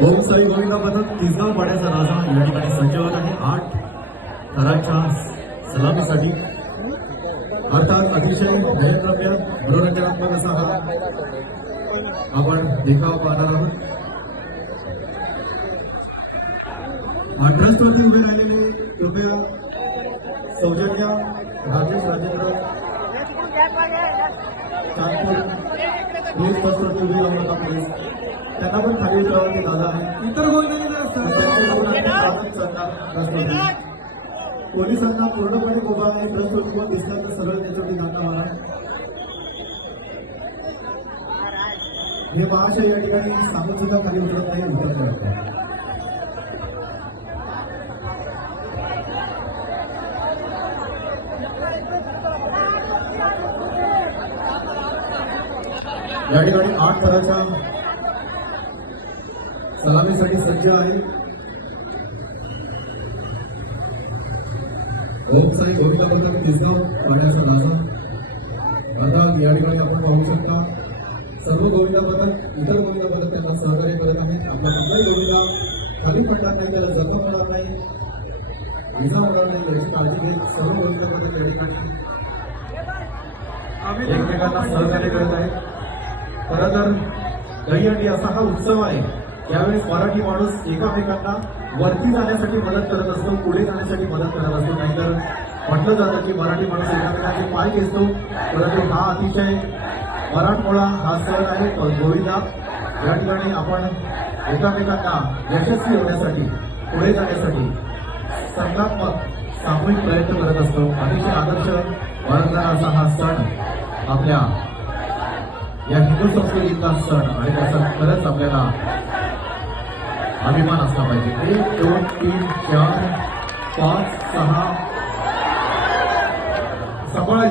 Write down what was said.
ओम साई गोविंदा पथक तिसगाव पाड्याचा राजा या ठिकाणी सज्ज होत आहे 8 थरांच्या सलामीसाठी। अर्थात अतिशय भयंकर मनोरंजनात्मक असा हा आपण देखाव पाहणार आहोत। ट्रस्टवरती उभे राहिलेले कृपया सौजन्य राजेश राजेंद्र चांदपूर पोलीस ट्रस्टवरती उभे राहू नका प्लीज, त्यांना पण खाली उतरावं दादा आहे। इतर पोलिसांना पूर्णपणे उभा ट्रस्टवरती दिसला तर सरळ त्याच्यावरती जाता मला हे महाशय या ठिकाणी सांगून सुद्धा खाली उतरत नाही, उतरत राहतात। या ठिकाणी 8 थराच्या सलामीसाठी सज्ज आहे। ओम साई गोविंदा पथक तिसगाव पाड्याचा राजा। अर्थात या ठिकाणी आपण पाहू शकता सर्व गोविंदा पथक इतर गोविंदा पथक त्यांना सहकार्य करत आहेत। आपल्या कुठलाही गोविंदा खाली पडणार नाही, त्याला जखम होणार नाही, विजा होणार नाही याची काळजी घेत सर्व गोविंदा पथक या ठिकाणी एकमेकांना सहकार्य करत आहेत। खरं तर दहीहंडी असा हा उत्सव आहे, यावेळेस मराठी माणूस एकामेकांना वरती जाण्यासाठी मदत करत असतो, पुढे जाण्यासाठी मदत करत असतो। नाहीतर म्हटलं जातं की मराठी माणूस एकामेकांचे पाय खेचतो, परंतु हा अतिशय मराठमोळा हा सण आहे गोविंदा। या ठिकाणी आपण एकामेकांना यशस्वी होण्यासाठी पुढे जाण्यासाठी संघात्मक सामूहिक प्रयत्न करत असतो। अतिशय आदर्श बाळगणारा असा हा सण आपल्या या हिंदू संस्कृतीचा सण आणि त्याचा खरंच आपल्याला अभिमान असला पाहिजे। 1 2 3 4 5 6 सांभाळायचे।